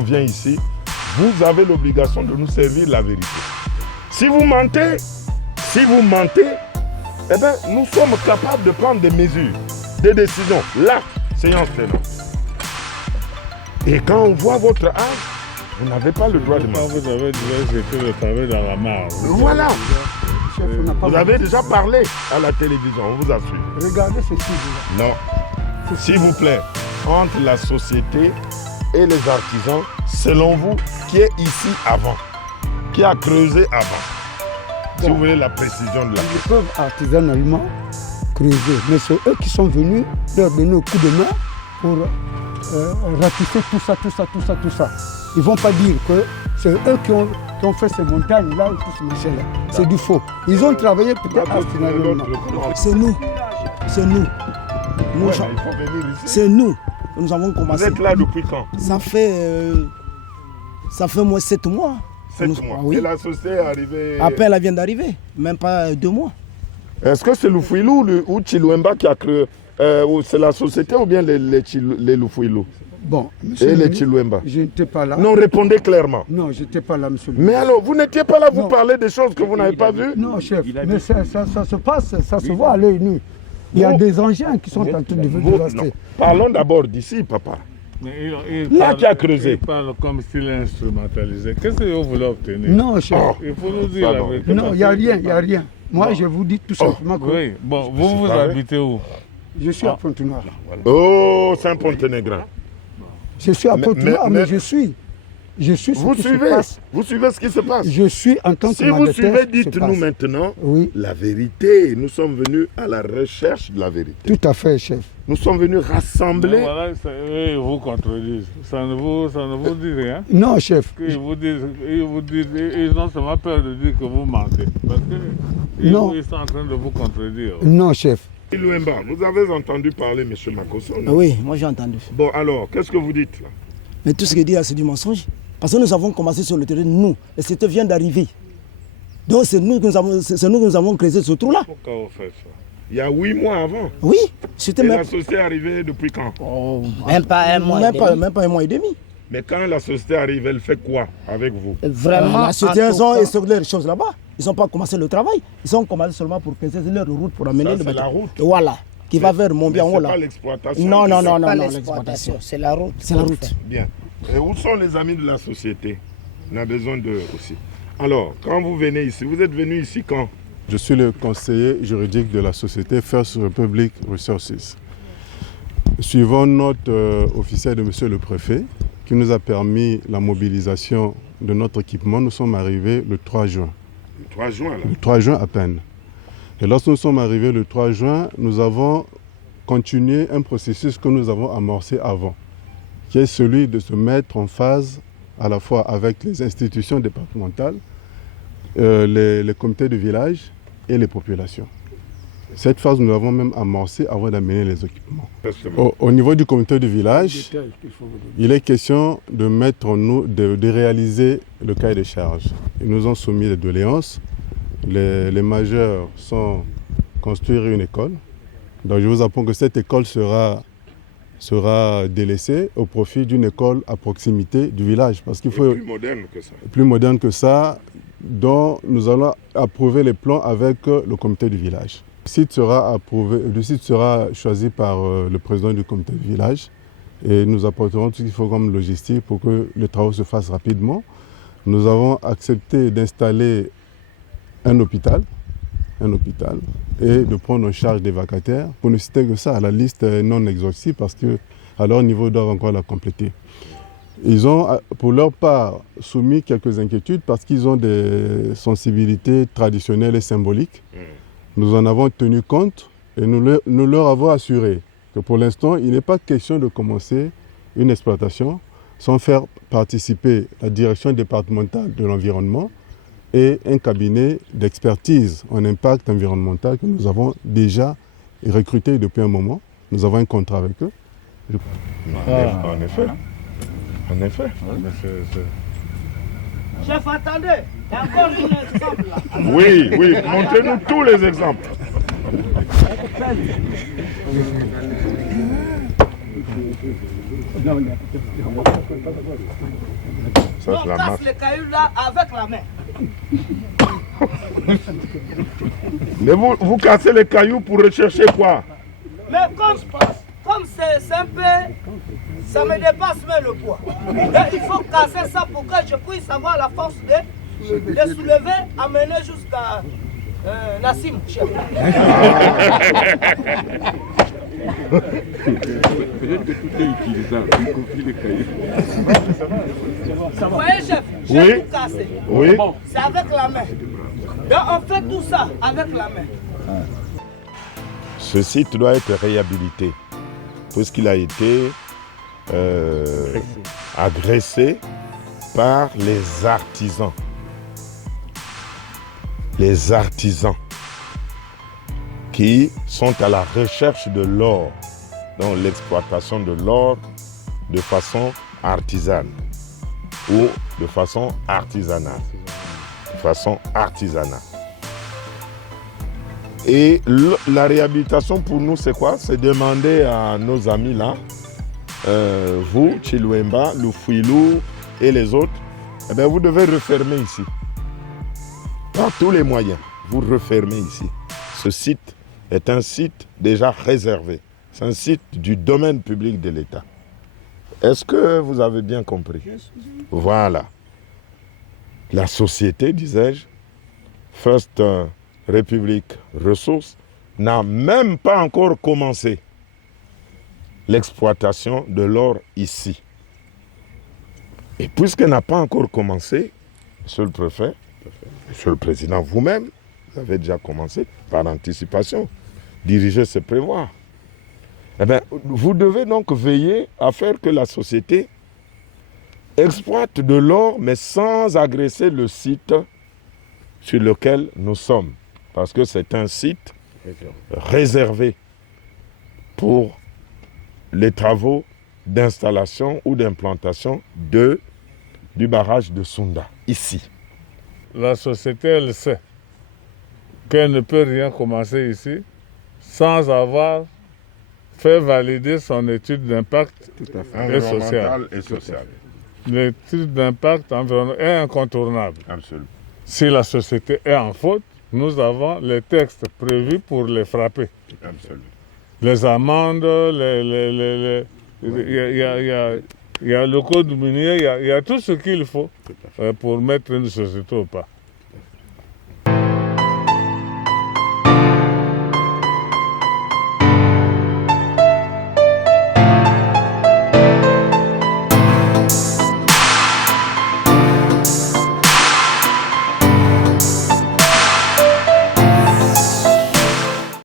vient ici, vous avez l'obligation de nous servir la vérité. Si vous mentez, eh bien, nous sommes capables de prendre des mesures, des décisions. Là, séance tenante. Et quand on voit votre âge, vous n'avez pas le droit de mentir. Vous avez déjà jeté le travail dans la mare. Voilà. Vous avez déjà parlé à la télévision, on vous a suivi. Regardez ceci. Non. S'il vous plaît, entre la société et les artisans, selon vous, qui est ici avant? Qui a creusé avant? Si vous voulez la précision de la Ils peuvent artisanalement creuser, mais c'est eux qui sont venus leur donner un coup de main pour ratifier tout ça. Ils ne vont pas dire que c'est eux qui ont fait ces montagnes-là et tout ce machin-là. C'est du faux. Ils ont travaillé peut-être artisanalement. C'est nous. Ouais, il faut venir ici. C'est nous. Nous avons commencé. Vous êtes là depuis quand? Ça fait moins 7 mois. 7 mois. Oui. Et la société est arrivée... Après, elle vient d'arriver. Même pas 2 mois. Est-ce que c'est Lufouilou ou Chilouemba qui a créé c'est la société ou bien les Lufouilou? Bon, et les Chilouemba? Je n'étais pas là. Non, répondez clairement. Non, je n'étais pas là, monsieur. Mais alors, vous n'étiez pas là, vous Non. parlez des choses que vous n'avez pas vues? Non, chef, mais ça se passe, ça se voit à l'œil nu. Il y a des engins qui sont en train de Non. dévaster. Parlons d'abord d'ici, papa. Mais Là qui a creusé. Il parle comme s'il est instrumentalisé. Qu'est-ce que vous voulez obtenir? Non, chef. Oh. Il faut nous dire la Pardon. vérité. Non, il n'y a rien. Moi, je vous dis tout simplement que Oui, bon, vous pareil. habitez où? je suis à Pointe-Noire. Oh, Saint-Ponténégrin. Je suis à Pointe-Noire, mais je suis ce Vous qui se suivez? passe. Vous suivez ce qui se passe? Je suis en tant que Si vous mandataire, suivez, ce qui se dites-nous passe. maintenant Oui, la vérité. Nous sommes venus à la recherche de la vérité. tout à fait, chef. Nous sommes venus rassembler. Voilà, ils vous contredisent. Ça ne vous dit rien. Non, chef. Ils vous disent, ils ont seulement peur de dire que vous mentez. Parce que Non. ils sont en train de vous contredire. Non, chef. Luemba, vous avez entendu parler, M. Makosso, non? Oui, moi j'ai entendu. Bon, alors, qu'est-ce que vous dites là? Mais tout ce qu'il dit là, c'est du mensonge. Parce que nous avons commencé sur le terrain, nous. Et c'était vient d'arriver. Donc c'est nous que nous avons créé ce trou-là. Pourquoi vous faites ça? Il y a 8 mois avant. Oui, c'était Et même... la société est arrivée depuis quand? Même pas un mois. Même pas un mois et demi. Mais quand la société arrive, elle fait quoi avec vous? Vraiment. La société, ils ont essayé les choses là-bas. Ils n'ont pas commencé le travail. Ils ont commencé seulement pour créer leur route pour amener Ça, le c'est bateau. la route. Voilà, qui va vers Montbian en haut C'est là. pas l'exploitation. Non, non, non, C'est non, pas non, l'exploitation, c'est la route. C'est la route. Bien. Et où sont les amis de la société? On a besoin d'eux aussi. Alors, quand vous venez ici, vous êtes venu ici quand? Je suis le conseiller juridique de la société First Republic Resources. Suivant note officielle de monsieur le préfet, qui nous a permis la mobilisation de notre équipement, nous sommes arrivés le 3 juin. Le 3 juin, là. Le 3 juin à peine. Et lorsque nous sommes arrivés le 3 juin, nous avons continué un processus que nous avons amorcé avant, qui est celui de se mettre en phase à la fois avec les institutions départementales, les comités de village et les populations. Cette phase, nous l'avons même amorcée avant d'amener les équipements. Au niveau du comité de village, il est question de de réaliser le cahier de charges. Ils nous ont soumis des doléances. Les majeurs sont construire une école. Donc je vous apprends que cette école sera délaissée au profit d'une école à proximité du village. Parce qu'il faut plus moderne que ça. Plus moderne que ça, dont nous allons approuver les plans avec le comité du village. Le site sera choisi par le président du comité du village et nous apporterons tout ce qu'il faut comme logistique pour que les travaux se fassent rapidement. Nous avons accepté d'installer un hôpital et de prendre en charge des vacataires. Pour ne citer que ça, la liste est non exhaustive parce qu'à leur niveau, ils doivent encore la compléter. Ils ont, pour leur part, soumis quelques inquiétudes parce qu'ils ont des sensibilités traditionnelles et symboliques. Nous en avons tenu compte et nous leur avons assuré que pour l'instant, il n'est pas question de commencer une exploitation sans faire participer la direction départementale de l'environnement et un cabinet d'expertise en impact environnemental que nous avons déjà recruté depuis un moment. Nous avons un contrat avec eux. En effet. En effet. Chef, attendez, il y a encore un exemple là. Oui, oui, montrez-nous tous les exemples. Ça, On c'est la casse marche. les cailloux là avec la main. Mais vous cassez les cailloux pour rechercher quoi? Mais comme c'est un peu, ça me dépasse même le poids. Et il faut casser ça pour que je puisse avoir la force de soulever, amener jusqu'à la cime, chef. Peut-être que tout est utilisable, y compris les cahiers. Vous voyez, chef, j'ai Oui. tout cassé. Oui. C'est avec la main. Donc on fait tout ça avec la main. Ce site doit être réhabilité, puisqu'il a été agressé par les artisans. Les artisans qui sont à la recherche de l'or, donc l'exploitation de l'or de façon artisane ou de façon artisanale. De façon artisanale. Et la réhabilitation pour nous, c'est quoi? C'est demander à nos amis là, vous, Chiluemba, Lufuilou et les autres, eh bien, vous devez refermer ici. Par tous les moyens, vous refermez ici. Ce site est un site déjà réservé. C'est un site du domaine public de l'État. Est-ce que vous avez bien compris? Voilà. La société, disais-je, First Republic Ressources, n'a même pas encore commencé l'exploitation de l'or ici. Et puisqu'elle n'a pas encore commencé, Monsieur le préfet, Monsieur le président, vous-même, vous avez déjà commencé par anticipation. Diriger, c'est prévoir. Eh bien, vous devez donc veiller à faire que la société exploite de l'or, mais sans agresser le site sur lequel nous sommes. Parce que c'est un site réservé pour les travaux d'installation ou d'implantation du barrage de Sunda, ici. La société, elle sait qu'elle ne peut rien commencer ici sans avoir fait valider son étude d'impact et social. Et social. L'étude d'impact environnemental est incontournable. Absolument. Si la société est en faute, nous avons les textes prévus pour les frapper. Absolument. Les amendes, il y a le code minier, il y a tout ce qu'il faut pour mettre une société au pas.